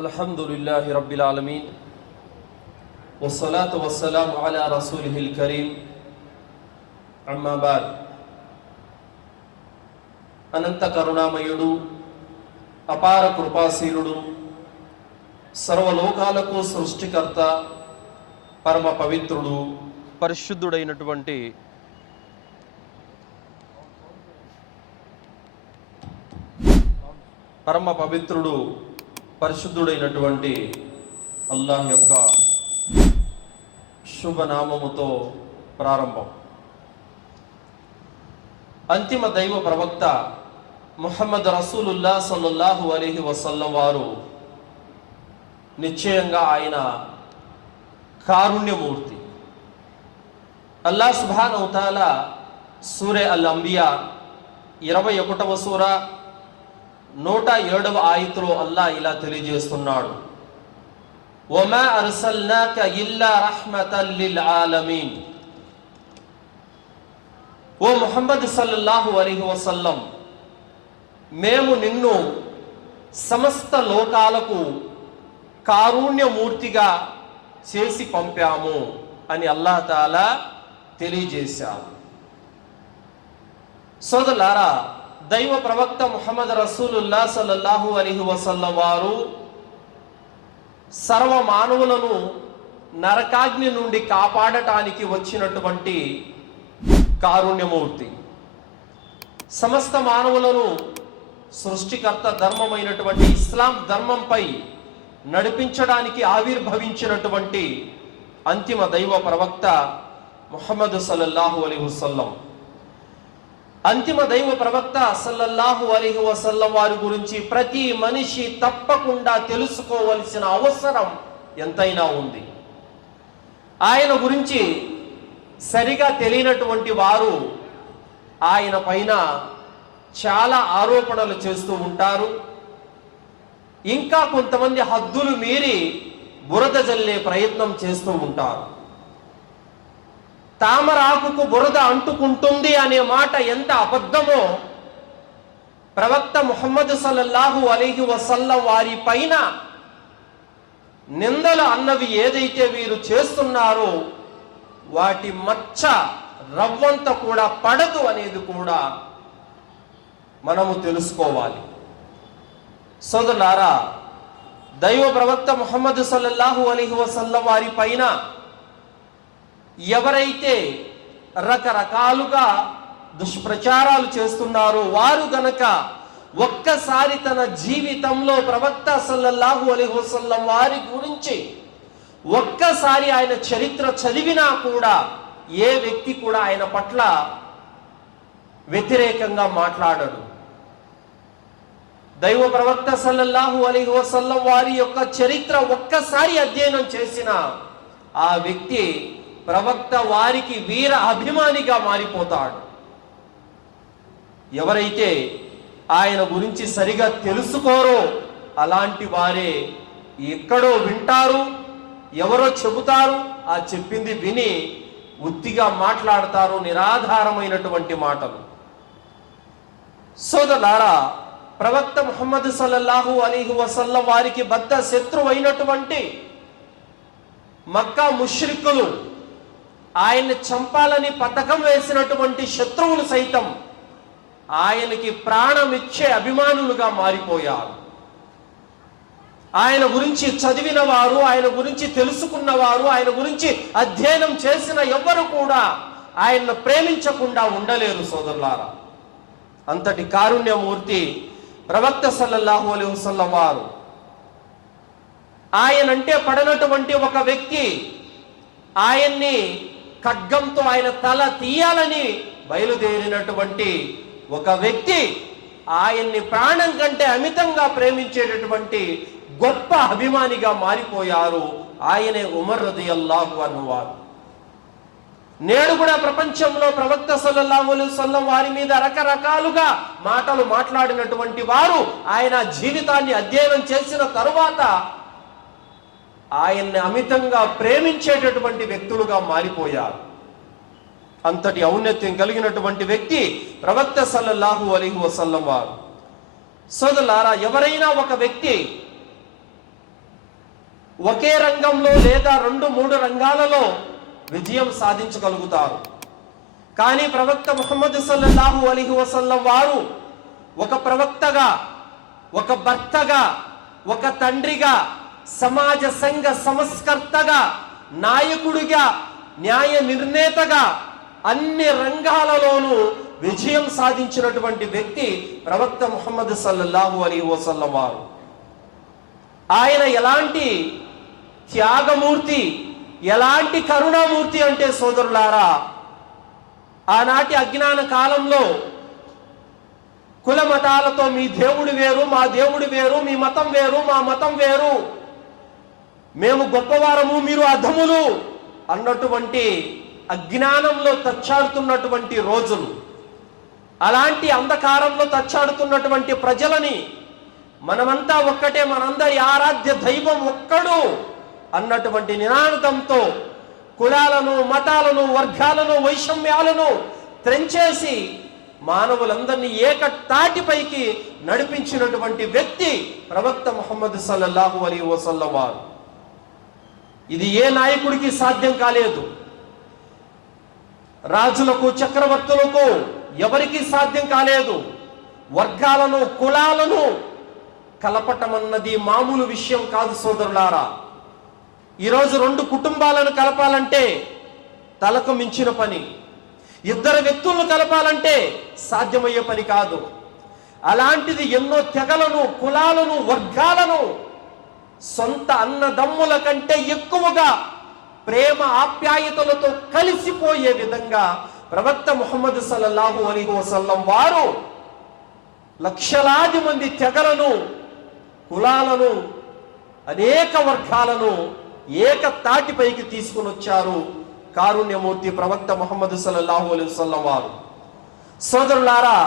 అల్హమ్దులిల్లాహి రబ్బిల్ ఆలమీన్ వస్సలాతు వస్సలాము అలా రసూలిహిల్ కరీం అమ్మా బాద్. అనంత కరుణామయుడు, అపార కృపాశీలుడు, సర్వలోకాలకు సృష్టికర్త, పరమ పవిత్రుడు, పరిశుద్ధుడైనటువంటి పరిశుద్ధుడైనటువంటి అల్లాహ్ యొక్క శుభనామముతో ప్రారంభం. అంతిమ దైవ ప్రవక్త ముహమ్మద్ రసూలుల్లా సల్లల్లాహు అలైహి వసల్లం వారు నిశ్చయంగా ఆయన కారుణ్యమూర్తి. అల్లాహ్ సుబ్హానహు వ తఆలా సూరే అల్ అంబియా 21వ సూర 107వ ఆయతులో అల్లాహ్ ఇలా తెలియజేస్తున్నాడు, వమా అర్సల్నాక ఇల్లా రహ్మతల్ లిల్ ఆలమీన్. ఓ ముహమ్మద్ సల్లల్లాహు అలైహి వసల్లం, మేము నిన్ను సమస్త లోకాలకు కారుణ్యమూర్తిగా చేసి పంపాము అని అల్లాహ్ తాలా తెలియజేశారు. సోదరులారా, దైవ ప్రవక్త ముహమ్మద్ రసూలుల్లా సల్లల్లాహు అలైహి వసల్లం వారు సర్వ మానవులను నరకాగ్ని నుండి కాపాడటానికి వచ్చినటువంటి కారుణ్యమూర్తి. సమస్త మానవులను సృష్టికర్త ధర్మమైనటువంటి ఇస్లాం ధర్మంపై నడిపించడానికి ఆవిర్భవించినటువంటి అంతిమ దైవ ప్రవక్త ముహమ్మద్ సల్లల్లాహు అలైహి వసల్లం. అంతిమ దైవ ప్రవక్త సల్లల్లాహు అలైహి వసల్లం వారి గురించి ప్రతి మనిషి తప్పకుండా తెలుసుకోవలసిన అవసరం ఎంతైనా ఉంది. ఆయన గురించి సరిగా తెలియనటువంటి వారు ఆయన పైన చాలా ఆరోపణలు చేస్తూ ఉంటారు. ఇంకా కొంతమంది హద్దులు మీరి బురద జల్లే ప్రయత్నం చేస్తూ ఉంటారు. తామరాకుకు బురద అంటుకుంటుంది అనే మాట ఎంత అబద్ధమో ప్రవక్త ముహమ్మద్ సల్లల్లాహు అలైహి వసల్లం వారి పైన నిందలు అన్నవి ఏదైతే వీరు చేస్తున్నారో వాటి మచ్చ రవ్వంత కూడా పడదు అనేది కూడా మనము తెలుసుకోవాలి. సోదరులారా, దైవ ప్రవక్త ముహమ్మద్ సల్లల్లాహు అలైహి వసల్లం వారి పైన ఎవరైతే రకరకాలుగా దుష్ప్రచారాలు చేస్తున్నారో వారు గనక ఒక్కసారి తన జీవితంలో ప్రవక్త సల్లల్లాహు అలైహి వసల్లం వారి గురించి ఒక్కసారి ఆయన చరిత్ర చదివినా కూడా ఏ వ్యక్తి కూడా ఆయన పట్ల వ్యతిరేకంగా మాట్లాడడు. దైవ ప్రవక్త సల్లల్లాహు అలైహి వసల్లం వారి యొక్క చరిత్ర ఒక్కసారి అధ్యయనం చేసిన ఆ వ్యక్తి ప్రవక్త వారికి వీర అభిమానిగా మారిపోతాడు. ఎవరైతే ఆయన గురించి సరిగా తెలుసుకోరో అలాంటి వారే ఎక్కడో వింటారు, ఎవరో చెబుతారు, ఆ చెప్పింది విని ఉత్తిగా మాట్లాడతారు, నిరాధారమైనటువంటి మాటలు. సోదరులారా, ప్రవక్త ముహమ్మద్ సల్లల్లాహు అలైహి వసల్లం వారికి బద్ద శత్రువైనటువంటి మక్కా ముష్రికులు, ఆయన్ని చంపాలని పథకం వేసినటువంటి శత్రువులు సైతం ఆయనకి ప్రాణమిచ్చే అభిమానులుగా మారిపోయారు. ఆయన గురించి చదివిన వారు, ఆయన గురించి తెలుసుకున్నవారు, ఆయన గురించి అధ్యయనం చేసిన ఎవ్వరు కూడా ఆయన్ను ప్రేమించకుండా ఉండలేరు. సోదరులారా, అంతటి కారుణ్యమూర్తి ప్రవక్త సల్లల్లాహు అలైహి వసల్లం వారు. ఆయనంటే పడనటువంటి ఒక వ్యక్తి ఆయన్ని ఖడ్గంతో ఆయన తల తీయాలని బయలుదేరినటువంటి ఒక వ్యక్తి ఆయన్ని ప్రాణం కంటే అమితంగా ప్రేమించేటటువంటి గొప్ప అభిమానిగా మారిపోయారు. ఆయనే ఉమర్ రదియల్లాహు అన్హు వారు. నేడు కూడా ప్రపంచంలో ప్రవక్త సల్లల్లాహు అలైహి వసల్లం వారి మీద రకరకాలుగా మాటలు మాట్లాడినటువంటి వారు ఆయన జీవితాన్ని అధ్యయనం చేసిన తరువాత ఆయన్ని అమితంగా ప్రేమించేటటువంటి వ్యక్తులుగా మారిపోయారు. అంతటి ఔన్నత్యం కలిగినటువంటి వ్యక్తి ప్రవక్త సల్లల్లాహు అలైహి వసల్లం వారు. సోదరులారా, ఎవరైనా ఒక వ్యక్తి ఒకే రంగంలో లేదా 2-3 రంగాలలో విజయం సాధించగలుగుతారు. కానీ ప్రవక్త ముహమ్మద్ సల్లల్లాహు అలైహి వసల్లం వారు ఒక ప్రవక్తగా, ఒక భర్తగా, ఒక తండ్రిగా, సమాజ సంఘ సంస్కర్తగా, నాయకుడిగా, న్యాయ నిర్ణేతగా అన్ని రంగాలలోనూ విజయం సాధించినటువంటి వ్యక్తి ప్రవక్త ముహమ్మద్ సల్లల్లాహు అలైహి వసల్లం వారు. ఆయన ఎలాంటి త్యాగమూర్తి, ఎలాంటి కరుణామూర్తి అంటే సోదరులారా, ఆనాటి అజ్ఞాన కాలంలో కుల మతాలతో మీ దేవుడు వేరు, మా దేవుడు వేరు, మీ మతం వేరు, మా మతం వేరు, మేము గొప్పవారము, మీరు అధములు అన్నటువంటి అజ్ఞానంలో తచ్చాడుతున్నటువంటి రోజులు. అలాంటి అంధకారంలో తచ్చాడుతున్నటువంటి ప్రజలని మనమంతా ఒక్కటే, మనందరి ఆరాధ్య దైవం ఒక్కడు అన్నటువంటి నినాదంతో కులాలను, మతాలను, వర్గాలను, వైషమ్యాలను త్రెంచేసి మానవులందరినీ ఏకతాటిపైకి నడిపించినటువంటి వ్యక్తి ప్రవక్త ముహమ్మద్ సల్లల్లాహు అలైహి వసల్లం వారు. ఇది ఏ నాయకుడికి సాధ్యం కాలేదు. రాజులకు, చక్రవర్తులకు ఎవరికి సాధ్యం కాలేదు. వర్గాలను, కులాలను కలపటం అన్నది మామూలు విషయం కాదు సోదరులారా. ఈరోజు 2 కుటుంబాలను కలపాలంటే తలకు మించిన పని. 2 వ్యక్తులను కలపాలంటే సాధ్యమయ్యే పని కాదు. అలాంటిది ఎన్నో తెగలను, కులాలను, వర్గాలను సొంత అన్నదమ్ముల కంటే ఎక్కువగా ప్రేమ ఆప్యాయతలతో కలిసిపోయే విధంగా ప్రవక్త ముహమ్మద్ సల్లల్లాహు అలైహి వసల్లం వారు లక్షలాది మంది తెగలను, కులాలను, అనేక వర్గాలను ఏకతాటిపైకి తీసుకుని వచ్చారు కారుణ్యమూర్తి ప్రవక్త ముహమ్మద్ సల్లల్లాహు అలైహి వసల్లం వారు. సోదరులారా,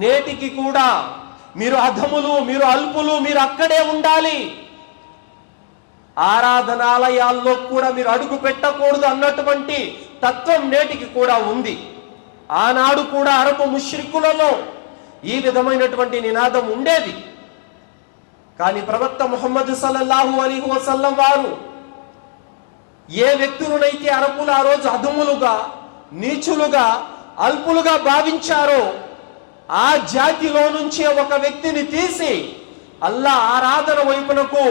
నేటికి కూడా మీరు అధములు, మీరు అల్పులు, మీరు అక్కడే ఉండాలి, ఆరాధనాలయాల్లో కూడా మీరు అడుగు పెట్టకూడదు అన్నటువంటి తత్వం నేటికి కూడా ఉంది. ఆనాడు కూడా అరబు ముష్రికులలో ఈ విధమైనటువంటి నినాదం ఉండేది. కానీ ప్రవక్త ముహమ్మద్ సల్లల్లాహు అలైహి వసల్లం వారు ఏ వ్యక్తులనైతే అరబులు ఆ రోజు అధములుగా, నీచులుగా, అల్పులుగా భావించారో ఆ జాతిలో నుంచే ఒక వ్యక్తిని తీసి అల్లా ఆరాధన వైపునకు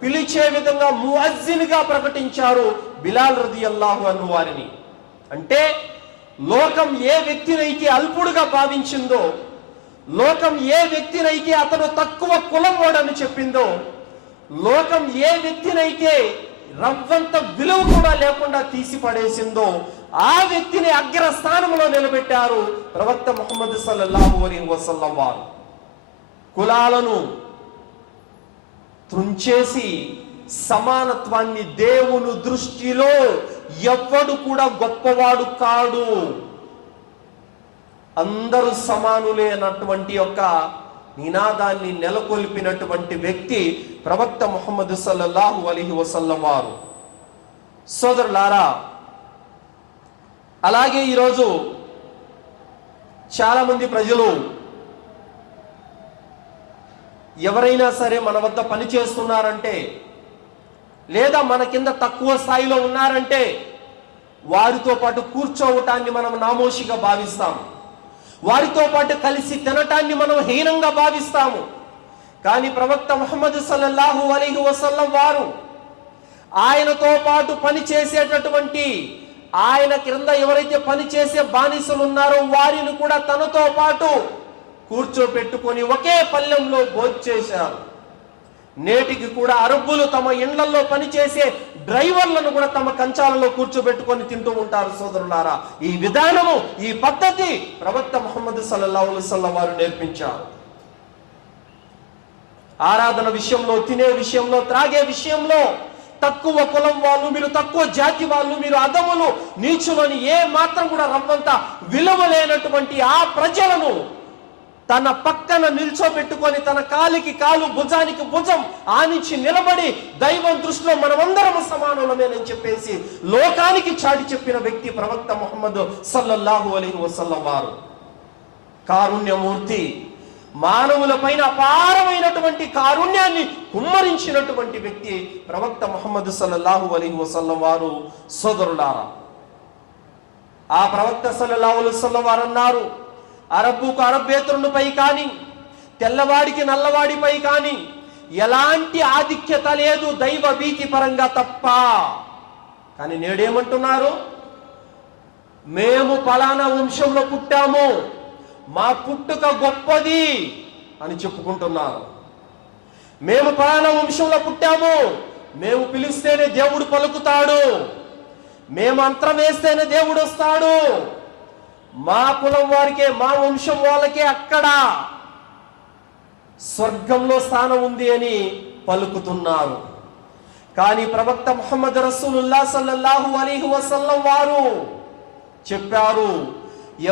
పిలిచే విధంగా ముఅజ్జిన్గా ప్రకటించారు బిలాల్ రదియల్లాహు అన్హు వారిని. అంటే లోకం ఏ వ్యక్తినైతే అల్పుడుగా భావించిందో, లోకం ఏ వ్యక్తినైతే అతను తక్కువ కులం వాడని చెప్పిందో, లోకం ఏ వ్యక్తినైతే రవ్వంత విలువ కూడా లేకుండా తీసి పడేసిందో ఆ వ్యక్తిని అగ్రస్థానంలో నిలబెట్టారు ప్రవక్త ముహమ్మద్ సల్లల్లాహు అలైహి వసల్లం వారు. కులాలను తుంచేసి సమానత్వాన్ని, దేవుని దృష్టిలో ఎవ్వడు కూడా గొప్పవాడు కాడు, అందరూ సమానులే అన్నటువంటి యొక్క నినాదాన్ని నెలకొల్పినటువంటి వ్యక్తి ప్రవక్త ముహమ్మద్ సల్లల్లాహు అలైహి వసల్లం వారు. సోదరులారా, అలాగే ఈరోజు చాలా మంది ప్రజలు ఎవరైనా సరే మన వద్ద పని చేస్తున్నారంటే, లేదా మన కింద తక్కువ స్థాయిలో ఉన్నారంటే వారితో పాటు కూర్చోవటాన్ని మనం నామోషిగా భావిస్తాము, వారితో పాటు కలిసి తినటాన్ని మనం హీనంగా భావిస్తాము. కానీ ప్రవక్త ముహమ్మద్ సల్లల్లాహు అలైహి వసల్లం వారు ఆయనతో పాటు పని చేసేటటువంటి, ఆయన క్రింద ఎవరైతే పని చేసే బానిసలు ఉన్నారో వారిని కూడా తనతో పాటు కూర్చోపెట్టుకొని ఒకే పల్లెంలో భోంచేశారు. నేటికి కూడా అరబ్బులు తమ ఇండ్లలో పనిచేసే డ్రైవర్లను కూడా తమ కంచాలలో కూర్చోబెట్టుకొని తింటూ ఉంటారు. సోదరులారా, ఈ విధానము, ఈ పద్ధతి ప్రవక్త ముహమ్మద్ సల్లల్లాహు అలైహి వసల్లం వారు నేర్పించారు. ఆరాధన విషయంలో, తినే విషయంలో, త్రాగే విషయంలో తక్కువ కులం వాళ్ళు, మీరు తక్కువ జాతి వాళ్ళు, మీరు అధములు, నీచులని ఏ మాత్రం కూడా రవ్వంత విలువ లేనటువంటి ఆ ప్రజలను తన పక్కన నిల్చోబెట్టుకొని తన కాలికి కాలు, భుజానికి భుజం ఆనించి నిలబడి దైవం దృష్టిలో మనమందరం సమానులమేనని చెప్పేసి లోకానికి చాటి చెప్పిన వ్యక్తి ప్రవక్త ముహమ్మద్ సల్లల్లాహు అలైహి వసల్లం వారు. కారుణ్యమూర్తి, మానవుల పైన అపారమైనటువంటి కారుణ్యాన్ని కుమ్మరించినటువంటి వ్యక్తి ప్రవక్త ముహమ్మద్ సల్లల్లాహు అలైహి వసల్లం వారు. సోదరులారా, ఆ ప్రవక్త సల్లల్లాహు అలైహి వసల్లం వారు అన్నారు, అరబ్బుకు అరబ్బేతరునిపై కానీ తెల్లవాడికి నల్లవాడిపై కానీ ఎలాంటి ఆధిక్యత లేదు దైవ భీతి పరంగా తప్ప. కానీ నేడేమంటున్నారు? మేము పలానా వంశంలో పుట్టాము, మా పుట్టుక గొప్పది అని చెప్పుకుంటున్నారు. మేము పలానా వంశంలో పుట్టాము, మేము పిలిస్తేనే దేవుడు పలుకుతాడు, మేము మంత్రం వేస్తేనే దేవుడు వస్తాడు, మా కులం వారికే, మా వంశం వాళ్ళకే అక్కడ స్వర్గంలో స్థానం ఉంది అని పలుకుతున్నారు. కానీ ప్రవక్త ముహమ్మద్ రసూలుల్లాహ్ సల్లల్లాహు అలైహి వసల్లం వారు చెప్పారు,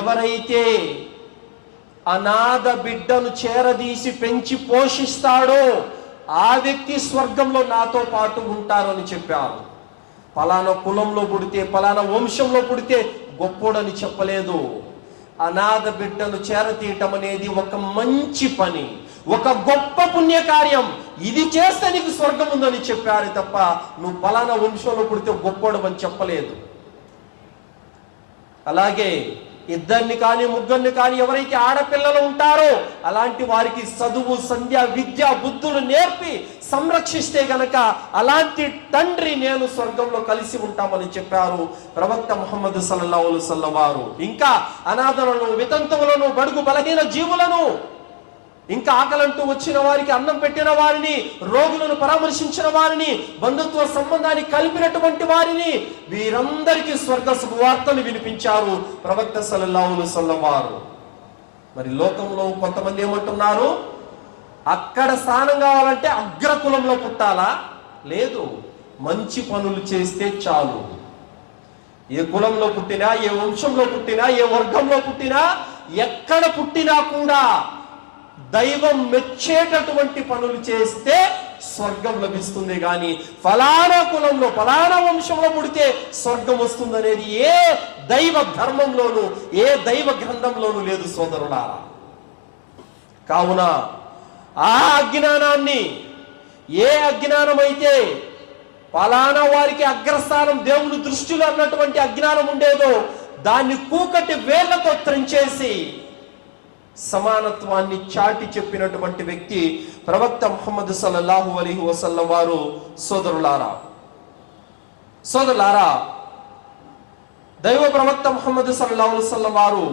ఎవరైతే అనాథ బిడ్డను చేరదీసి పెంచి పోషిస్తాడో ఆ వ్యక్తి స్వర్గంలో నాతో పాటు ఉంటారు అని చెప్పారు. పలానా కులంలో పుడితే, పలానా వంశంలో పుడితే గొప్పోడని చెప్పలేదు. అనాథ బిడ్డను చేరతీయటం అనేది ఒక మంచి పని, ఒక గొప్ప పుణ్యకార్యం. ఇది చేస్తే నీకు స్వర్గం ఉందని చెప్పారు తప్ప నువ్వు పలానా వంశంలో పుడితే గొప్పోడు అని చెప్పలేదు. అలాగే ఇద్దరిని కానీ ముగ్గురిని కానీ ఎవరైతే ఆడపిల్లలు ఉంటారో అలాంటి వారికి చదువు, సంధ్య, విద్య, బుద్ధులు నేర్పి సంరక్షిస్తే గనక అలాంటి తండ్రి నేను స్వర్గంలో కలిసి ఉంటామని చెప్పారు ప్రవక్త ముహమ్మద్ సల్లల్లాహు అలైహి వసల్లం వారు. ఇంకా అనాథలను, వితంతువులను, బడుగు బలహీన జీవులను, ఇంకా ఆకలంటూ వచ్చిన వారికి అన్నం పెట్టిన వారిని, రోగులను పరామర్శించిన వారిని, బంధుత్వ సంబంధాన్ని కలిపినటువంటి వారిని, వీరందరికీ స్వర్గ శుభవార్తను వినిపించారు ప్రవక్త సల్లల్లాహు అలైహి వసల్లం వారు. మరి లోకంలో కొంతమంది ఏమంటున్నారు, అక్కడ స్థానం కావాలంటే అగ్రకులంలో పుట్టాలా? లేదు, మంచి పనులు చేస్తే చాలు. ఏ కులంలో పుట్టినా, ఏ వంశంలో పుట్టినా, ఏ వర్గంలో పుట్టినా, ఎక్కడ పుట్టినా కూడా దైవం మెచ్చేటటువంటి పనులు చేస్తే స్వర్గం లభిస్తుంది. కానీ ఫలానా కులంలో, ఫలానా వంశంలో పుడితే స్వర్గం వస్తుందనేది ఏ దైవ ధర్మంలోనూ, ఏ దైవ గ్రంథంలోనూ లేదు సోదరులారా. కావున ఆ అజ్ఞానాన్ని, ఏ అజ్ఞానం అయితే ఫలానా వారికి అగ్రస్థానం దేవుని దృష్టిలో అన్నటువంటి అజ్ఞానం ఉండేదో దాన్ని కూకటి వేళ్లతో త్రెంచేసి సమానత్వాన్ని చాటి చెప్పినటువంటి వ్యక్తి ప్రవక్త ముహమ్మద్ సల్లల్లాహు అలైహి వసల్లం వారు. సోదరులారా, దైవ ప్రవక్త ముహమ్మద్ సల్లల్లాహు అలైహి వసల్లం వారు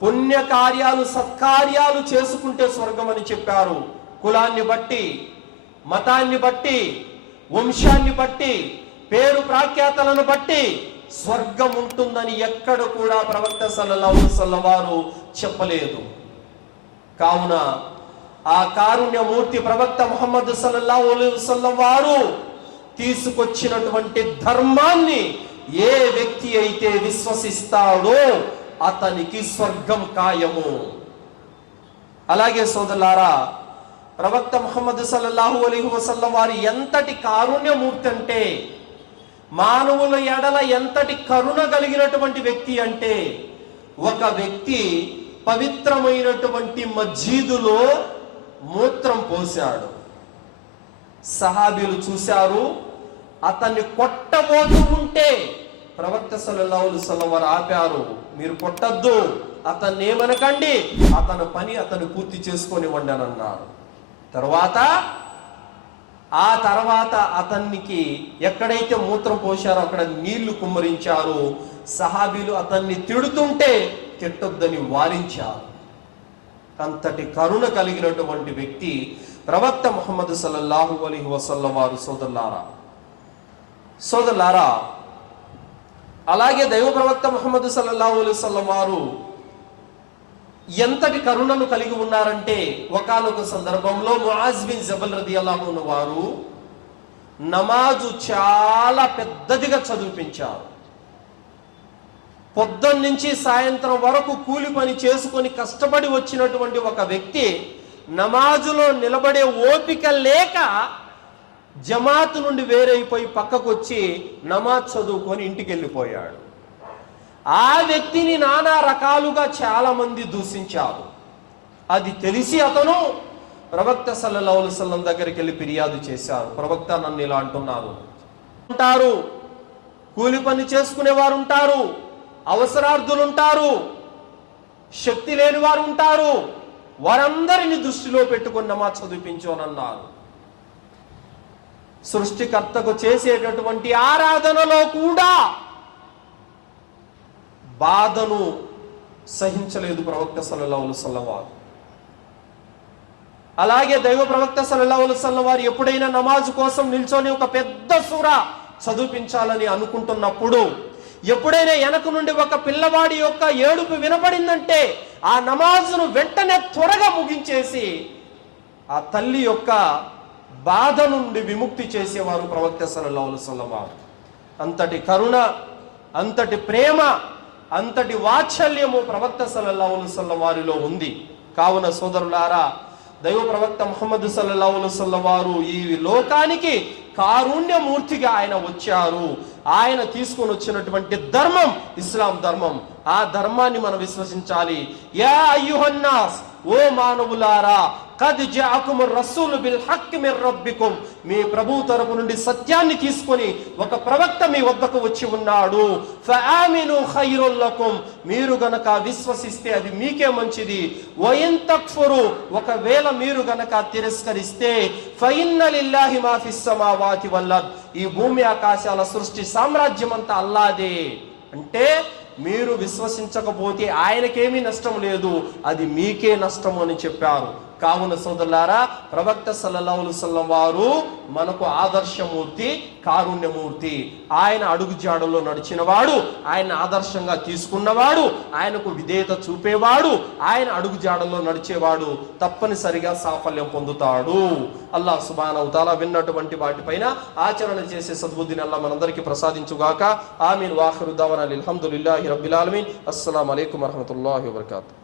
పుణ్యకార్యాలు, సత్కార్యాలు చేసుకుంటే స్వర్గం అని చెప్పారు. కులాన్ని బట్టి, మతాన్ని బట్టి, వంశాన్ని బట్టి, పేరు ప్రాఖ్యాతలను బట్టి స్వర్గం ఉంటుందని ఎక్కడ కూడా ప్రవక్త సల్లల్లాహు అలైహి వసల్లం వారు చెప్పలేదు. కావున ఆ కారుణ్యమూర్తి ప్రవక్త ముహమ్మద్ సల్లల్లాహు అలైహి వసల్లం వారు తీసుకొచ్చినటువంటి ధర్మాన్ని ఏ వ్యక్తి అయితే విశ్వసిస్తాడో అతనికి స్వర్గం ఖాయము. అలాగే సోదరులారా, ప్రవక్త ముహమ్మద్ సల్లల్లాహు అలైహి వసల్లం వారు ఎంతటి కారుణ్యమూర్తి అంటే, మానవుల ఎడల ఎంతటి కరుణ కలిగినటువంటి వ్యక్తి అంటే, ఒక వ్యక్తి పవిత్రమైనటువంటి మస్జిదులో మూత్రం పోశాడు. సహాబీలు చూశారు, అతన్ని కొట్టబోతూ ఉంటే ప్రవక్త సల్లల్లాహు అలైహి వసల్లం వారు ఆపారు. మీరు కొట్టద్దు, అతన్ని ఏమనకండి, అతని పని అతను పూర్తి చేసుకొనివ్వండి అని అన్నారు. ఆ తర్వాత అతనికి ఎక్కడైతే మూత్రం పోశారో అక్కడ నీళ్లు కుమ్మరించారు. సహాబీలు అతన్ని తిడుతుంటే తిట్టొద్దని వారించారు. అంతటి కరుణ కలిగినటువంటి వ్యక్తి ప్రవక్త ముహమ్మద్ సల్లల్లాహు అలైహి వసల్లం వారు. సోదరులారా, అలాగే దైవ ప్రవక్త ముహమ్మద్ సల్లల్లాహు అలైహి వసల్లం వారు ఎంతటి కరుణను కలిగి ఉన్నారంటే, ఒకానొక సందర్భంలో ముఆజ్ బిన్ జబల్ రదియల్లాహు అన్హు వారు నమాజు చాలా పెద్దదిగా చదివించారు. పొద్దున్న నుంచి సాయంత్రం వరకు కూలి పని చేసుకొని కష్టపడి వచ్చినటువంటి ఒక వ్యక్తి నమాజులో నిలబడే ఓపిక లేక జమాత్ నుండి వేరైపోయి పక్కకు వచ్చి నమాజ్ చదువుకొని ఇంటికి వెళ్ళిపోయాడు. ఆ వ్యక్తిని నానా రకాలుగా చాలా మంది దూషించారు. అది తెలిసి అతను ప్రవక్త సల్లల్లాహు అలైహి వసల్లం దగ్గరికి వెళ్ళి ఫిర్యాదు చేశారు. ప్రవక్త నన్ను ఇలా అంటున్నారు. ఉంటారు, కూలి పని చేసుకునే వారు ఉంటారు, అవసరార్థులు ఉంటారు, శక్తి లేని వారు ఉంటారు, వారందరిని దృష్టిలో పెట్టుకుని నమాజ్ చదివించు అని అన్నారు. సృష్టికర్తకు చేసేటటువంటి ఆరాధనలో కూడా బాధను సహించలేదు ప్రవక్త సల్లల్లాహు అలైహి వసల్లం వారు. అలాగే దైవ ప్రవక్త సల్లల్లాహు అలైహి వసల్లం వారు ఎప్పుడైనా నమాజ్ కోసం నిల్చొని ఒక పెద్ద సూర చదివించాలని అనుకుంటున్నప్పుడు, ఎప్పుడైనా వెనక నుండి ఒక పిల్లవాడి యొక్క ఏడుపు వినపడిందంటే ఆ నమాజును వెంటనే త్వరగా ముగించేసి ఆ తల్లి యొక్క బాధ నుండి విముక్తి చేసేవారు ప్రవక్త సల్లల్లాహు అలైహి వసల్లం వారు. అంతటి కరుణ, అంతటి ప్రేమ, అంతటి వాత్సల్యము ప్రవక్త సల్లల్లాహు అలైహి వసల్లం వారిలో ఉంది. కావున సోదరులారా, దైవ ప్రవక్త ముహమ్మద్ సల్లల్లాహు అలైహి వసల్లం వారు ఈ లోకానికి కారుణ్యమూర్తిగా ఆయన వచ్చారు. ఆయన తీసుకొని వచ్చినటువంటి ధర్మం ఇస్లాం ధర్మం. ఆ ధర్మాన్ని మనం విశ్వసించాలి. యా అయ్యుహన్నాస్, ఓ మానవులారా, ఖద్ జఅకుముర్ రసూలు బిల్ హక్కి మిర్ రబ్బికుం, మీ ప్రభు తరపు నుండి సత్యాన్ని తీసుకొని ఒక ప్రవక్త మీ వద్దకు వచ్చి ఉన్నాడు. ఫఆమిను ఖైరుల్ లకుం, మీరు గనక విశ్వసిస్తే అది మీకే మంచిది. వఇన్ తక్ఫురు, ఒకవేళ మీరు గనక తిరస్కరిస్తే ఫఇన్న లిల్లాహి మా ఫిస్ సమావాతి వల్ అర్ద్, ఈ భూమి ఆకాశాల సృష్టి సామ్రాజ్యం అంతా అల్లాదే. అంటే మీరు విశ్వసించకపోతే ఆయనకేమీ నష్టం లేదు, అది మీకే నష్టం అని చెప్పారు. కావున సోదరులారా, ప్రవక్త సల్లల్లాహు అలైహి వసల్లం వారు మనకు ఆదర్శమూర్తి, కారుణ్యమూర్తి. ఆయన అడుగు జాడల్లో నడిచినవాడు, ఆయన ఆదర్శంగా తీసుకున్నవాడు, ఆయనకు విధేయత చూపేవాడు, ఆయన అడుగు జాడల్లో నడిచేవాడు తప్పనిసరిగా సాఫల్యం పొందుతాడు. అల్లాహ్ సుబ్హానహు తఆలా విన్నటువంటి వాటిపైన ఆచరణ చేసే సద్బుద్ధిని అల్లాహ్ మనందరికీ ప్రసాదించుగాక. ఆమీన్. వాఖిరు దావానా అల్హమ్దులిల్లాహి రబ్బిల్ ఆలమీన్. అస్సలాము అలైకుం వరహ్మతుల్లాహి వబరకాతుహు.